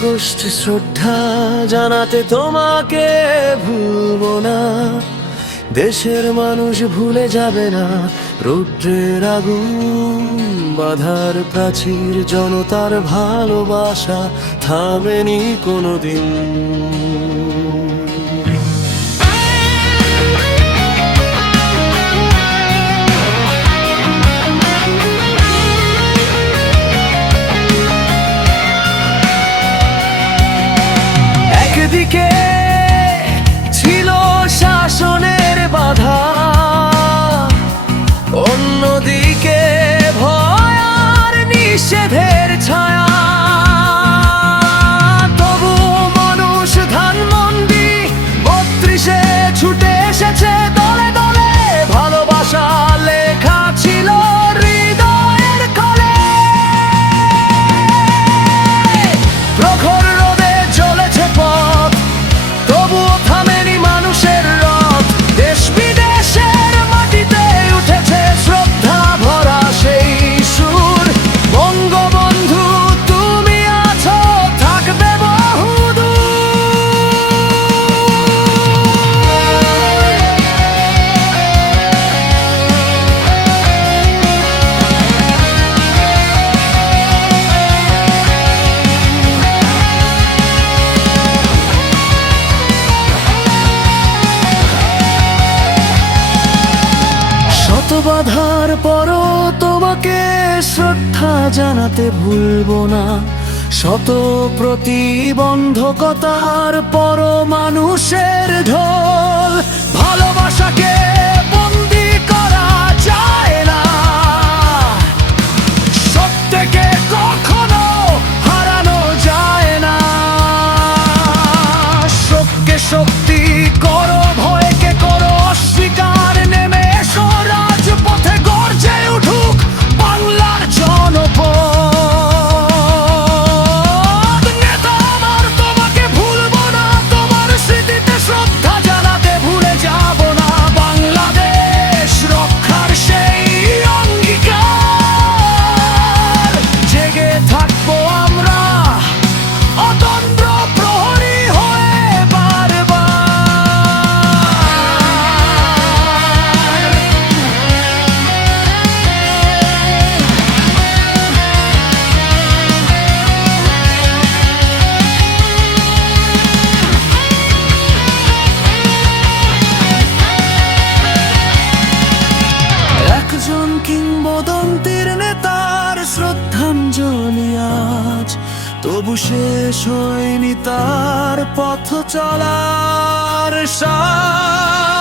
August শ্রদ্ধা জানাতে তোমাকে ভুলবো না। দেশের মানুষ ভুলে যাবে না রৌদ্রের আগুন বাধার প্রাচীর, জনতার ভালোবাসা থামেনি কোনোদিন। একদিকে ছিল শাসনের বাধা, অন্যদিকে ভয় আর নিষেধের ছায়া। তবু মানুষ ধানমন্ডি ৩২-এ ছুটে এসেছে দলে দলে, ভালোবাসা লেখা ছিল হৃদয়ের কলে। প্রখর রোদে চলেছে পথ, তবুও থামেনি মানুষের রথ। দেশ বিদেশের মাটিতে উঠেছে শ্রদ্ধা ভরা সেই সুর। বঙ্গবন্ধু তুমি আছো, থাকবে বহুদূর। শত বাধার পরও তোমাকে শ্রদ্ধা জানাতে ভুলবো না। শত প্রতিবন্ধকতার পরও মানুষের ঢোল। ভালোবাসাকে বন্দি করা যায় না, সত্যকে কখনো হারানো যায় না। শোককে শক্তি করো, ভয়কে করো অস্বীকার। নেমে এসো রাজপথে, গর্জে উঠুক বাংলার জনপদ। নেতা আমার তোমাকে ভুলবো না, তোমার স্মৃতিতে শ্রদ্ধা জানাতে ভুলে যাব না। বাংলাদেশ রক্ষার সেই অঙ্গীকার, জেগে থাকবো আমরা অতন্দ্র প্রহরী হয়ে বারবার। একজন কিংবদন্তির নেতার শ্রদ্ধাঞ্জলি আজ, তবু শেষ হয়নি তার পথ চলার সাজ।